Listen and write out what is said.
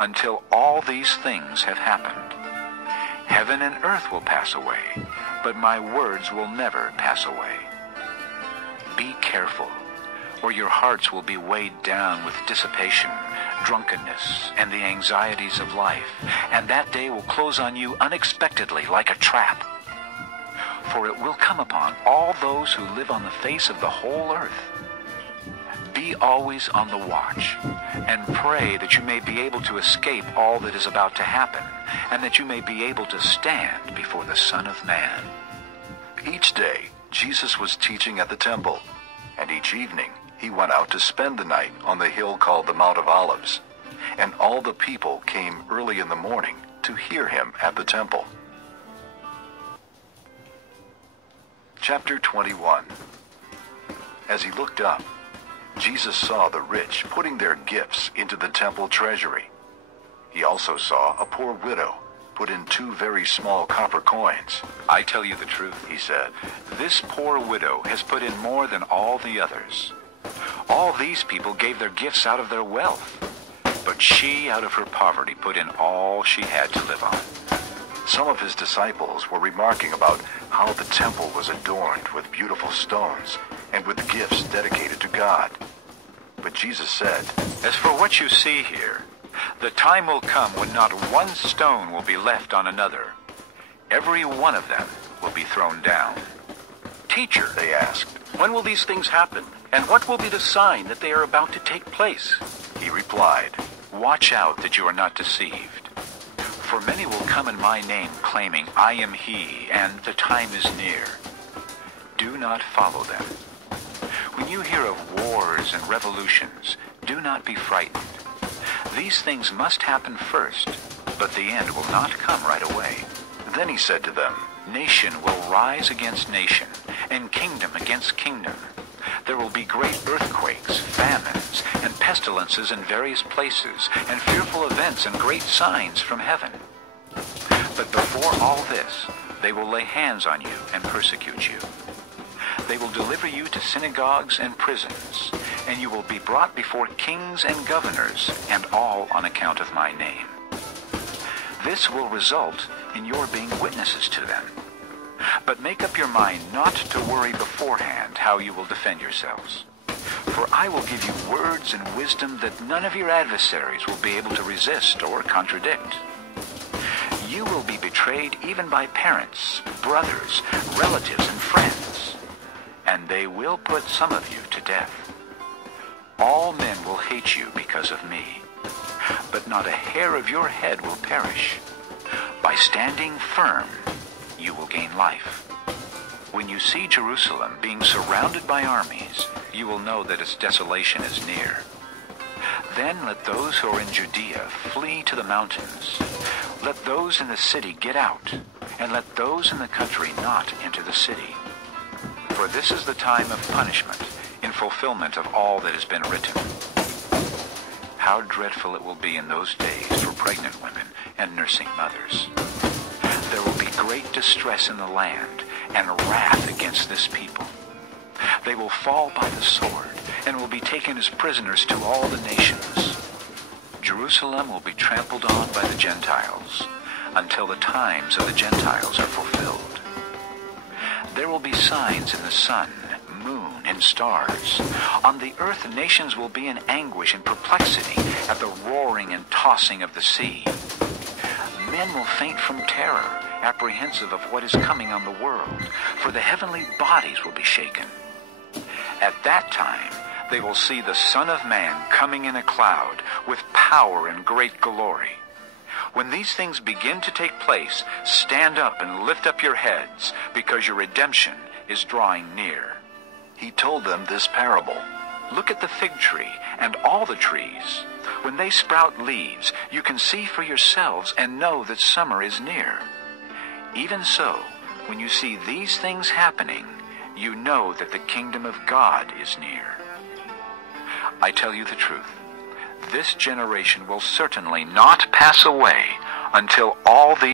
until all these things have happened. Heaven and earth will pass away, but my words will never pass away. Be careful, or your hearts will be weighed down with dissipation, drunkenness, and the anxieties of life, and that day will close on you unexpectedly like a trap. For it will come upon all those who live on the face of the whole earth. Be always on the watch, and pray that you may be able to escape all that is about to happen, and that you may be able to stand before the Son of Man. Each day, Jesus was teaching at the temple, and each evening he went out to spend the night on the hill called the Mount of Olives, and all the people came early in the morning to hear him at the temple. Chapter 21. As he looked up, Jesus saw the rich putting their gifts into the temple treasury. He also saw a poor widow put in 2 very small copper coins. I tell you the truth, he said, this poor widow has put in more than all the others. All these people gave their gifts out of their wealth, but she out of her poverty put in all she had to live on. Some of his disciples were remarking about how the temple was adorned with beautiful stones and with gifts dedicated to God. But Jesus said, as for what you see here, the time will come when not one stone will be left on another. Every one of them will be thrown down. Teacher, they asked, when will these things happen? And what will be the sign that they are about to take place? He replied, watch out that you are not deceived. For many will come in my name, claiming, I am he, and the time is near. Do not follow them. When you hear of wars and revolutions, do not be frightened. These things must happen first, but the end will not come right away. Then he said to them, nation will rise against nation, and kingdom against kingdom. There will be great earthquakes, famines, and pestilences in various places, and fearful events and great signs from heaven. But before all this, they will lay hands on you and persecute you. They will deliver you to synagogues and prisons, and you will be brought before kings and governors, and all on account of my name. This will result in your being witnesses to them. But make up your mind not to worry beforehand how you will defend yourselves. For I will give you words and wisdom that none of your adversaries will be able to resist or contradict. You will be betrayed even by parents, brothers, relatives, and friends, and they will put some of you to death. All men will hate you because of me, but not a hair of your head will perish. By standing firm, you will gain life. When you see Jerusalem being surrounded by armies, you will know that its desolation is near. Then let those who are in Judea flee to the mountains. Let those in the city get out, and let those in the country not enter the city. For this is the time of punishment, in fulfillment of all that has been written. How dreadful it will be in those days for pregnant women and nursing mothers. There will be great distress in the land, and wrath against this people. They will fall by the sword, and will be taken as prisoners to all the nations. Jerusalem will be trampled on by the Gentiles, until the times of the Gentiles are fulfilled. There will be signs in the sun, moon, and stars. On the earth nations will be in anguish and perplexity at the roaring and tossing of the sea. Men will faint from terror, apprehensive of what is coming on the world, for the heavenly bodies will be shaken. At that time they will see the Son of Man coming in a cloud with power and great glory. When these things begin to take place, stand up and lift up your heads, because your redemption is drawing near. He told them this parable. Look at the fig tree and all the trees. When they sprout leaves, you can see for yourselves and know that summer is near. Even so, when you see these things happening, you know that the kingdom of God is near. I tell you the truth, this generation will certainly not pass away until all these